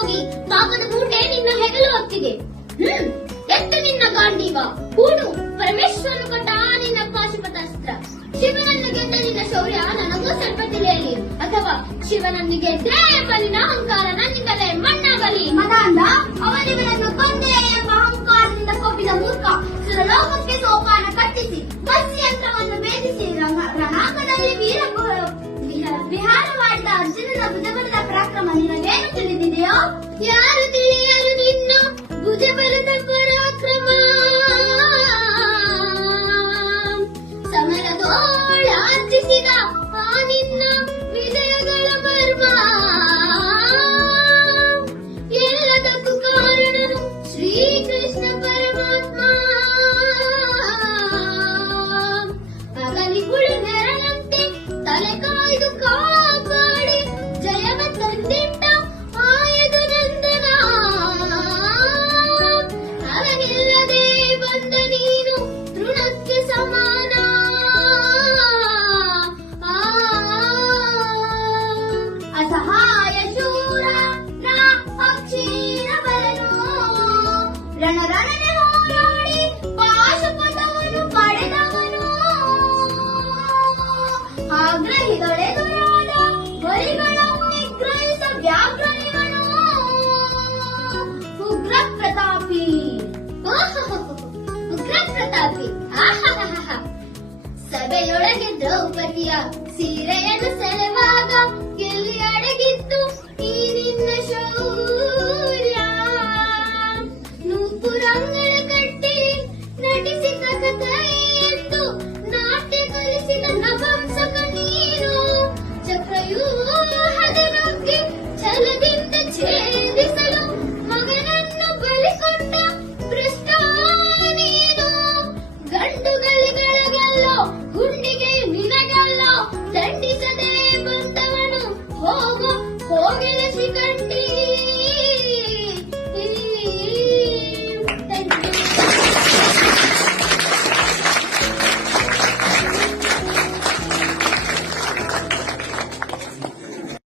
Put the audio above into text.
ಹೋಗಿ ಪಾಪದ ಮೂಟೆ ನಿನ್ನ ಹೆಗಲು ಹೊತ್ತಿದೆ. ಎತ್ತು ನಿನ್ನ ಗಾಂಡೀವ, ಹೂಡು ಪರಮೇಶ್ವರನು ಕೊಟ್ಟ ನಿನ್ನ ಪಾಶುಪತಾಸ್ತ್ರ. ಶಿವನನ್ನು ಗೆದ್ದ ನಿನ್ನ ಶೌರ್ಯ ನನಗೂ ಸ್ವಲ್ಪ ತಿಳಿಯಲಿ, ಅಥವಾ ಶಿವನನ್ನು ಗೆದ್ದೆ ಎಂಬ ನಿನ್ನ ಅಹಂಕಾರ ನನ್ನಿಂದಲೇ ಮಣ್ಣಾಗಲಿ. ಮದಾಂಧ, ಅವನಿಗಳನ್ನು ಕೊಂದೆ ಎಂಬ ಅಹಂಕಾರದಿಂದ ಕೊಬ್ಬಿದ ಮೂರ್ಖ ಸುರಲೋಕಕ್ಕೆ ಸೋಪಾನ ಕಟ್ಟಿಸಿ ಮತ್ಸ್ಯಂತ್ರವನ್ನು ಭೇದಿಸಿ ರಣಾಂಗದಲ್ಲಿ ವಿಹಾರ ಮಾಡಿದ ಅರ್ಜುನನ ಭುಜಬಲದ ಪರಾಕ್ರಮ ನಿನಗೇನು ತಿಳಿದಿದೆಯೋ? ಯಾರು ತಿಳಿಯಲು ನಿನ್ನ ಭುಜಬಲದ ಪರಾಕ್ರಮ? ಸಮರದೋಳಾರ್ಜಿಸಿದ ಆ ನಿನ್ನ ವಿಜಯಗಳ ಮರ್ಮ. ಎಲ್ಲದಕ್ಕೂ ಕಾರಣನು ಶ್ರೀಕೃಷ್ಣ ಪರಮಾತ್ಮ. ಅಗಲಿ ನೆರಳಂತೆ ತಲೆ ಕಾಯ್ದು ಕಾಪಾಡಿ ಜಯವ ತಂದಿಟ್ಟ ಆಯದು ನಂದನ. ಅವನಿಲ್ಲದೆ ಬಂದ ನೀನು ತೃಣಕ್ಕೆ ಸಮಾನ. ಅಸಹಾಯ ಶೂರ ನಾ ಅಕ್ಷೀಣ ಬಲನು ರಣರಣನೆ ಹೋರಾಡಿ ಪಾಶುಪತವನ್ನು ಪಡೆದವನು. ಆಗ್ರಹಿಗಳೆದುರಾದ ಬಲಿಗಳನ್ನು ನಿಗ್ರಹಿಸ ವ್ಯಾಘ್ರನಿವನು. ಉಗ್ರ ಪ್ರತಾಪಿ. ಉಗ್ರ ಪ್ರತಾಪಿ. ಸಭೆಯೊಳಗೆ ದ್ರೌಪದಿಯ ಸೀರೆಯನ್ನು ಸೆಳೆವಾಗ ಎಲ್ಲಿ ಅಡಗಿತ್ತು